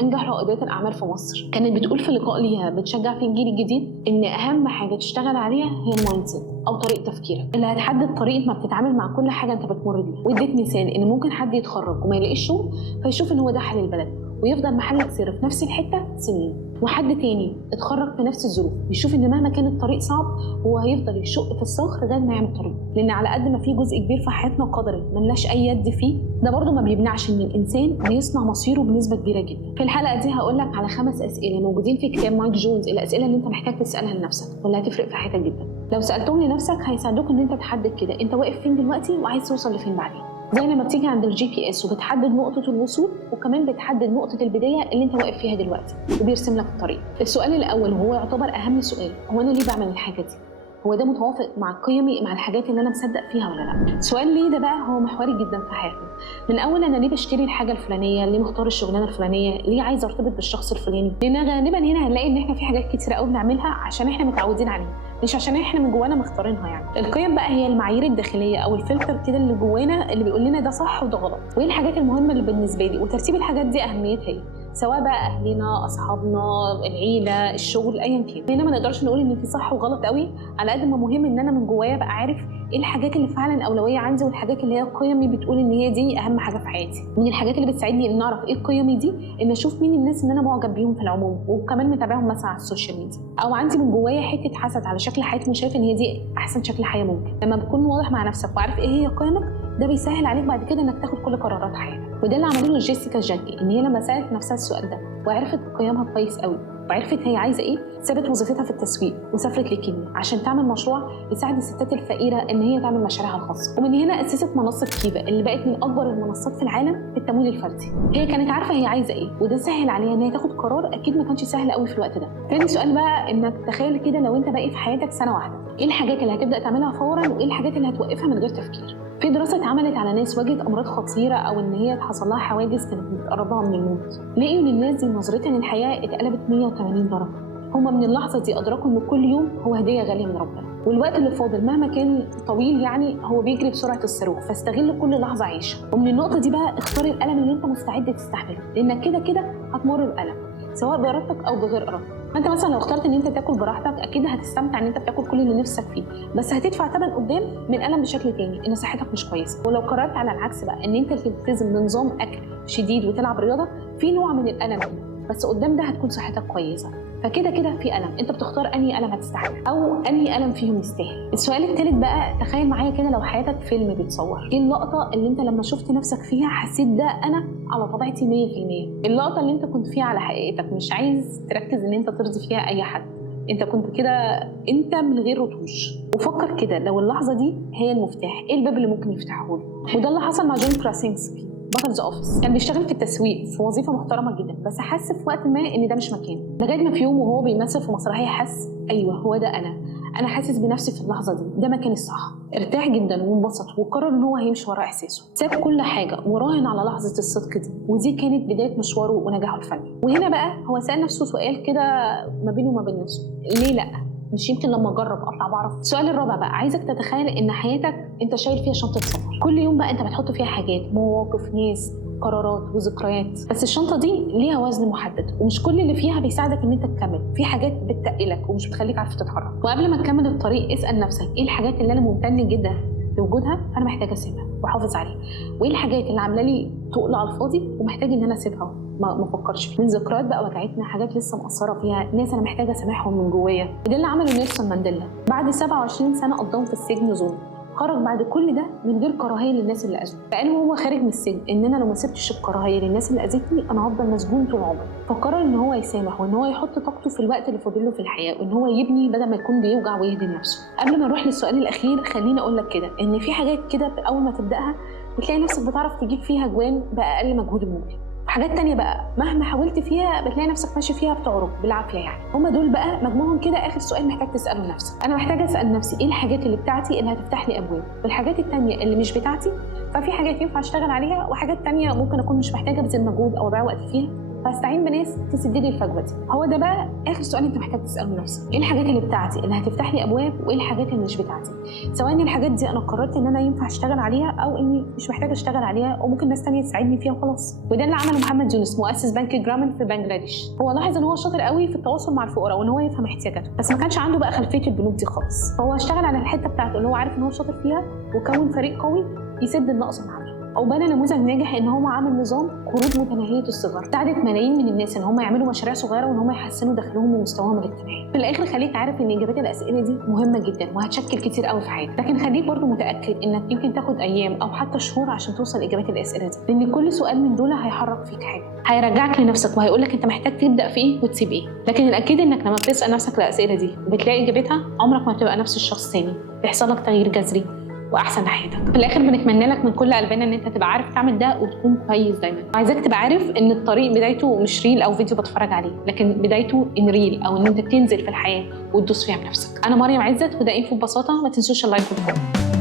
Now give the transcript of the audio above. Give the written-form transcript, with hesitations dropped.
انجح رائدات الاعمال في مصر، كانت بتقول في لقاء ليها بتشجع فيه الجيل الجديد ان اهم حاجه تشتغل عليها هي المايند سيت او طريقه تفكيرك اللي هتحدد طريقه ما بتتعامل مع كل حاجه انت بتمر بيها. واديت مثال ان ممكن حد يتخرج وما يلاقيش شغل فيشوف ان هو ده حل البلد ويفضل محلك سر في نفس الحته سنين، وحد تاني اتخرج في نفس الظروف بيشوف ان مهما كان الطريق صعب هو هيفضل يشق في الصخر لغايه ما يعمل طريق، لان على قد ما في جزء كبير في حياتنا قدري ملناش اي يد فيه، ده برضه ما بيمنعش ان الانسان بيصنع مصيره بنسبه كبيره جدا. في الحلقه دي هقول لك على 5 اسئله موجودين في كتاب مايك جونز، الاسئله اللي انت محتاج تسالها لنفسك واللي هتفرق في حياتك جدا. لو سالتهم لنفسك هيساعدوك ان انت تحدد كده انت واقف فين دلوقتي وعايز توصل لفين بعدين. زي لما بتيجي عند الجي بي اس وبتحدد نقطة الوصول وكمان بتحدد نقطة البداية اللي انت واقف فيها دلوقتي وبيرسم لك الطريق. السؤال الأول وهو يعتبر أهم سؤال، هو أنا ليه بعمل الحاجة دي؟ هو ده متوافق مع قيمي مع الحاجات اللي أنا مصدق فيها ولا لا؟ السؤال ليه ده بقى هو محوري جدا في حياتنا. من أول أنا ليه بشتري الحاجة الفلانية؟ ليه مختار الشغلانة الفلانية؟ ليه عايز أرتبط بالشخص الفلاني؟ لأن غالبا هنا هنلاقي إن إحنا في حاجات كتيرة قوي بنعملها عشان إحنا متعودين عليها، مش عشان احنا من جوانا مختارينها. يعني القيم بقى هي المعايير الداخليه او الفلتر كده اللي جوانا اللي بيقول لنا ده صح وده غلط، وايه الحاجات المهمه اللي بالنسبه لي، وترتيب الحاجات دي اهميتها ايه، سواء بقى اهلنا، اصحابنا، العيله، الشغل، ايا كان. هنا ما نقدرش نقول ان في صح وغلط قوي، على قد ما مهم ان انا من جوايا بقى عارف ايه الحاجات اللي فعلا اولويه عندي والحاجات اللي هي قيمي بتقول ان هي دي اهم حاجه في حياتي. من الحاجات اللي بتساعدني ان اعرف ايه قيمي دي ان اشوف مين الناس اللي انا معجب بيهم في العموم وكمان متابعهم مثلا على السوشيال ميديا، او عندي من جوايا حته حسد على شكل حياتي وشايف ان هي دي احسن شكل حياه ممكن. لما بتكون واضح مع نفسك وعارف ايه هي قيمك ده بيسهل عليك بعد كده انك تاخد كل قرارات حياتك. وده اللي عمله جيسيكا جاكي، ان هي لما سالت نفسها السؤال ده وعرفت قيمها كويس قوي وعرفت هي عايزه ايه، سابت وظيفتها في التسويق وسافرت لكينيا عشان تعمل مشروع يساعد الستات الفقيره ان هي تعمل مشاريعها الخاصه. ومن هنا اسست منصه كيفا اللي بقت من اكبر المنصات في العالم في التمويل الفردي. هي كانت عارفه هي عايزه ايه وده سهل عليها ان هي تاخد قرار اكيد ما كانش سهل قوي في الوقت ده. تاني سؤال بقى انك تخيل كده لو انت باقي في حياتك سنه واحده، ايه الحاجات اللي هتبدا تعملها فورا وايه الحاجات اللي هتوقفها من غير تفكير؟ في دراسه اتعملت على ناس واجهت امراض خطيره او ان هي حصل لها حوادث كانت بتقربها من الموت، لقيوا ان الناس دي نظرتها للحياه اتقلبت 180 درجه. هما من اللحظه دي ادركوا ان كل يوم هو هديه غاليه من ربنا، والوقت اللي فاضل مهما كان طويل يعني هو بيجري بسرعه الصاروخ، فاستغل كل لحظه عيشها. ومن النقطه دي بقى اختار الالم اللي انت مستعد تستحمله، لانك كده كده هتمر بألم سواء بارادتك او بغير ارادتك. فانت مثلا لو اخترت ان انت تاكل براحتك اكيد هتستمتع ان انت بتاكل كل اللي نفسك فيه، بس هتدفع ثمن قدام من الم بشكل تاني ان صحتك مش كويسه. ولو قررت على العكس بقى ان انت تلتزم بنظام اكل شديد وتلعب رياضه في نوع من الالم بس قدام ده هتكون صحتك كويسه. فكده كده في ألم، انت بتختار انهي ألم هتستحمل او انهي ألم فيهم يستاهل. السؤال الثالث بقى تخيل معايا كده لو حياتك فيلم بيتصور، ايه اللقطه اللي انت لما شفت نفسك فيها حسيت ده انا على طبيعتي 100%؟ اللقطه اللي انت كنت فيها على حقيقتك، مش عايز تركز ان انت ترضي فيها اي حد، انت كنت كده انت من غير رتوش. وفكر كده لو اللحظه دي هي المفتاح ايه الباب اللي ممكن يفتحه لي؟ وده اللي حصل مع جون كراسينسكي بطل ذا اوفيس. كان بيشتغل في التسويق في وظيفه محترمه جدا بس حس في وقت ما ان ده مش مكانه، لغايه ما في يوم وهو بيمثل في مسرحيه حس ايوه هو ده انا حاسس بنفسي في اللحظه دي، ده مكاني الصح. ارتاح جدا وانبسط وقرر ان هو هيمشي ورا احساسه، ساب كل حاجه وراهن على لحظه الصدق دي، ودي كانت بدايه مشواره ونجاحه الفني. وهنا بقى هو سال نفسه سؤال كده ما بينه وما بين نفسه، ليه لا؟ مش يمكن لما اجرب اطلع بعرف؟ السؤال الرابع بقى عايزك تتخيل ان حياتك انت شايل فيها شنطه سفر، كل يوم بقى انت بتحط فيها حاجات، مواقف، ناس، قرارات وذكريات، بس الشنطه دي ليها وزن محدد ومش كل اللي فيها بيساعدك ان انت تكمل، في حاجات بتتقلك ومش بتخليك عارف تتحرك. وقبل ما تكمل الطريق اسال نفسك ايه الحاجات اللي انا ممتن جدا لوجودها فانا محتاجه اسيبها واحافظ عليها، وايه الحاجات اللي عامله لي تقل على الفاضي ومحتاج ان انا اسيبها ما افكرش فيها. من ذكريات بقى وجعتنا، حاجات لسه مأثره فيها، ناس انا محتاجه اسامحهم من جوايا. وده اللي عمله نيلسون مانديلا بعد 27 سنه قضاهم في السجن ظلم، خرج بعد كل ده من غير كراهيه للناس اللي اذوه، فقال وهو خارج من السجن ان انا لو ما سبتش الكراهيه للناس اللي اذتني انا هفضل مسجون طول عمري. فقرر ان هو يسامح وان هو يحط طاقته في الوقت اللي فاضل له في الحياه وان هو يبني بدل ما يكون بيوجع ويهدم نفسه. قبل ما نروح للسؤال الاخير خليني اقول لك كده ان في حاجات كده اول ما تبداها بتلاقي نفسك بتعرف تجيب فيها جوان باقل مجهود ممكن، حاجات تانية بقى مهما حاولت فيها بتلاقي نفسك ماشي فيها بتعرج بالعافيه. يعني هما دول بقى مجموعهم كده اخر سؤال محتاج تساله لنفسك. انا محتاجه اسال نفسي ايه الحاجات اللي بتاعتي اللي هتفتح لي ابواب، والحاجات التانية اللي مش بتاعتي ففي حاجات ينفع اشتغل عليها وحاجات تانية ممكن اكون مش محتاجه ابذل مجهود او اضيع وقت فيها. فاستعين بناس تسد لي الفجوه دي. هو ده بقى اخر سؤال انت محتاج تساله لنفسك، ايه الحاجات اللي بتاعتي اللي هتفتح لي ابواب، وايه الحاجات اللي مش بتاعتي؟ سواء الحاجات دي انا قررت ان انا ينفع اشتغل عليها او اني مش محتاجه اشتغل عليها وممكن ناس ثانيه تساعدني فيها وخلاص. وده اللي عمله محمد يونس مؤسس بنك جرامين في بنجلاديش. هو لاحظ ان هو شاطر قوي في التواصل مع الفقراء وان هو يفهم احتياجاتهم، بس ما كانش عنده بقى خلفيه البنوك دي خالص. فهو اشتغل على الحته بتاعته اللي هو عارف ان هو شاطر فيها، وكون فريق قوي يسد النقص اللي عنده. او بنى نموذج ناجح ان هو عامل نظام قروض متناهيه الصغر ساعدت ملايين من الناس ان هم يعملوا مشاريع صغيره وان هم يحسنوا دخلهم ومستواهم الاجتماعي. في الاخر خليك عارف ان اجابات الاسئله دي مهمه جدا وهتشكل كتير قوي في حياتك، لكن خليك برضو متاكد انك يمكن تاخد ايام او حتى شهور عشان توصل لاجابات الاسئله دي، لان كل سؤال من دول هيحرك فيك حاجه، هيرجعك لنفسك وهيقول لك انت محتاج تبدا في ايه وتسيب ايه. لكن الاكيد انك لما بتسال نفسك الاسئله دي وبتلاقي اجابتها، عمرك ما بتبقى نفس الشخص تاني، بيحصل لك تغيير جذري واحسن ناحيتك. في الاخر بنتمنى لك من كل قلبنا ان انت تبقى عارف تعمل ده وتكون كويس دايما. عايزاك تبقى عارف ان الطريق بدايته مش ريل او فيديو بتفرج عليه، لكن بدايته ان ريل او ان انت تنزل في الحياه وتدوس فيها بنفسك. انا مريم عزت وده انفو ببساطه، ما تنسوش اللايك والفولو.